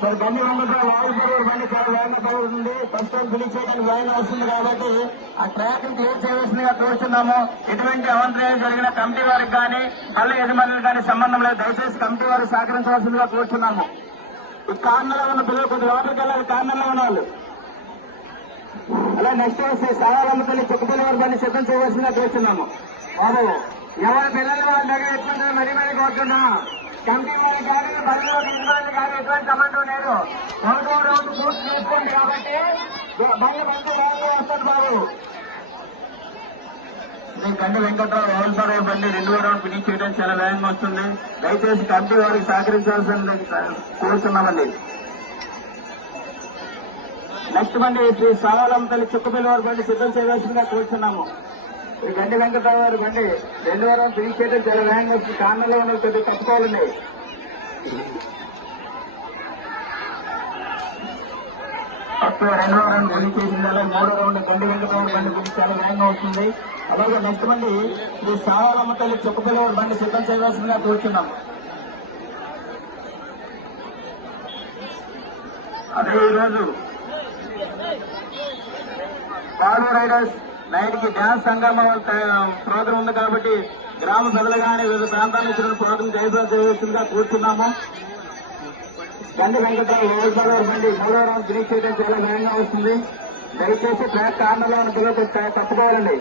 మరి బండి వెంకటరావు వాయుపూర్ బండి చాలా వేగంగా పడుతుంది. ఫస్ట్ టైం ఫినిష్ చేయడానికి వేగంగా వస్తుంది కాబట్టి ఆ ట్రాక్ క్లియర్ చేయవలసిందిగా కోరుతున్నాము. ఎటువంటి అవంతరాలు జరిగిన కమిటీ వారికి కానీ పల్లె యజమానులకు కానీ సంబంధం లేదు. దయచేసి కమిటీ వారికి సహకరించవలసిందిగా కోరుతున్నాము. ఈ కార్నర్లో ఉన్న పిల్లలు కొద్ది లోపలికి వెళ్ళాలి. కార్నర్లో ఉన్న వాళ్ళు అలా నెక్స్ట్ వస్తే సారాలమ్మ తల్లి చుక్కపల్లి వారి బండి సిద్ధం చేయవలసిందిగా కోరుతున్నాము. బాబు ఎవరి పిల్లలు వారి దగ్గర ఎత్తుకుంటే మరీ కోరుతున్నా. కమిటీ వారికి కానీ బస్సులో తీసుకుని కానీ ఎటువంటి సంబంధం లేదు. ఒకటో రౌండ్ పూర్తి తీసుకోండి కాబట్టి బండి వేగంగా వస్తుంది. బాబు గండి వెంకట్రావు వాల్సారావు బండి 2వ రౌండ్ ఫినిష్ చేయడం చాలా వేగంగా వస్తుంది. దయచేసి కమిటీ వారికి సహకరించాల్సింది కోరుతున్నామండి. నెక్స్ట్ బండి శ్రీ సావాలమ్మ తల్లి చుక్కపల్లి వారి బండి సిద్ధం చేయవలసిందిగా కోరుతున్నాము. ఈ గండి వెంకట్రావు వారి బండి 2వ రౌండ్ ఫినిష్ చేయడం చాలా వేగంగా వస్తుంది. కారణంలో ఉన్న కొద్దిగా తప్పుకోవాలండి. 2వ రౌండ్ ఫినిష్ చేసింది. 3వ రౌండ్ గండి వెంకట్రావు బండి ఫినిష్ చాలా వేగంగా వస్తుంది. అలాగే నెక్స్ట్ బండి శ్రీ సావాలమ్మ తల్లి చుక్కపల్లి వారి బండి సిద్ధం చేయవలసిందిగా కోరుతున్నాము. అదే ఈరోజు పాడు రైడర్స్ నైట్ కి డ్యాన్స్ సంగమ ప్రోగ్రాం ఉంది కాబట్టి గ్రామ ప్రజలు కానీ వివిధ ప్రాంతాల నుంచి ప్రోగ్రాం చేయవలసిందిగా కూర్చున్నాము. గండి వెంకటరావు వాల్సారావు బండి 3వ రౌండ్ ఫినిష్ చేయడం చాలా వేగంగా వస్తుంది. దయచేసి ట్రాక్ కార్నర్లో ఉన్న పిల్లలు తప్పుకోవాలండి.